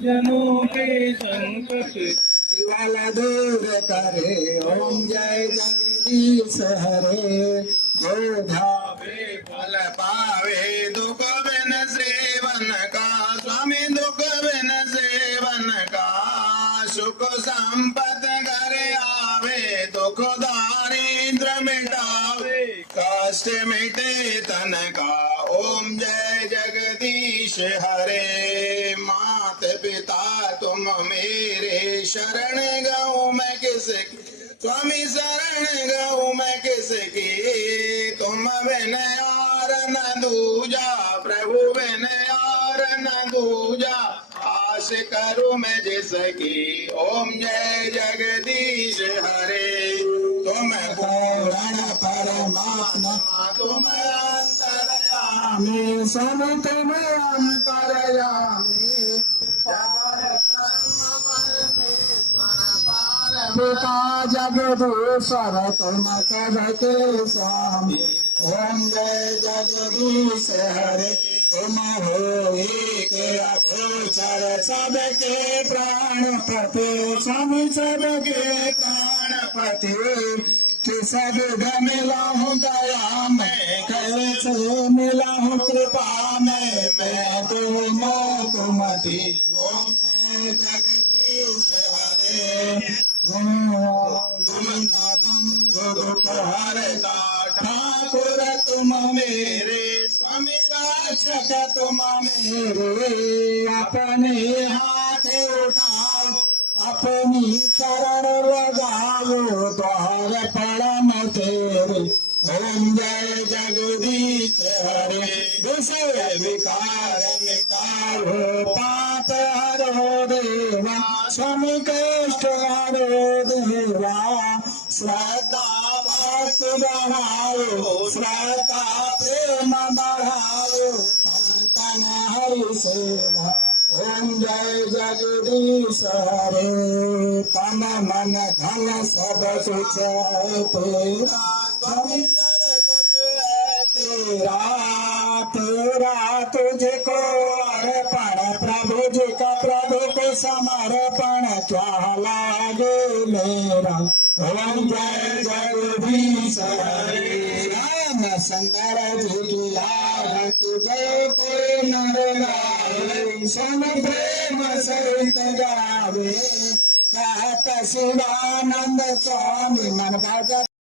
जनों के संकट वाला दूर करे। ओम जय जगदीश हरे। जो धावे फल पावे दुख बिन सेवन का। स्वामी दुख बिन सेवन का। सुख संपत घर आवे दुख दारिद्र मिटावे कष्ट मिटे तन का। ओम जय जगदीश हरे। मात पिता तुम मेरे शरण गाऊं मैं किसकी। स्वामी शरण गाऊं मैं किसकी। तुम बिन यार न दूजा प्रभु बिन यार न दूजा। आस करूं मैं जिसकी। ओम जय जगदीश हरे। तुम पूर्ण परमात्मा तुम अंतर्यामी। सब तुम अंतर्यामी। पिता जगदीश्वर तुम सबके स्वामी। ओम जय जगदीश हरे। तुम हो एक अगोचर सबके प्राणपति। स्वामी सबके प्राणपति। किस विध मिला हूँ दया में कैसे मिला हूँ कृपा में। मैं तो मोकुमति। ओम जय जगदीश हरे। ठाकुर तुम मेरे स्वामी रक्षक तुम मेरे। अपने हाथ उठाओ अपनी चरण लगाओ द्वार परम तेरे। ओम जय जगदीश हरे। विषय विकार मिटाओ पाप हरो देवा। स्वामी कष्ट हरो देवा। श्रद्धा भक्ति बढ़ाओ श्रद्धा प्रेम बढ़ाओ संतन हरि सेवा। ओम जय जगदीश हरे। तन मन धन सब कुछ है तेरा। स्वामी तेरा तेरा तुझको अर्पण प्रभु जी का प्रभु को समर्पण क्या लागे मेरा। ओम जय जगदीश हरे। राम सुंदर जी की आरती जय कोई नर गावे। सम प्रेम सहित गावे कहत शिवानंद स्वामी मन भजत।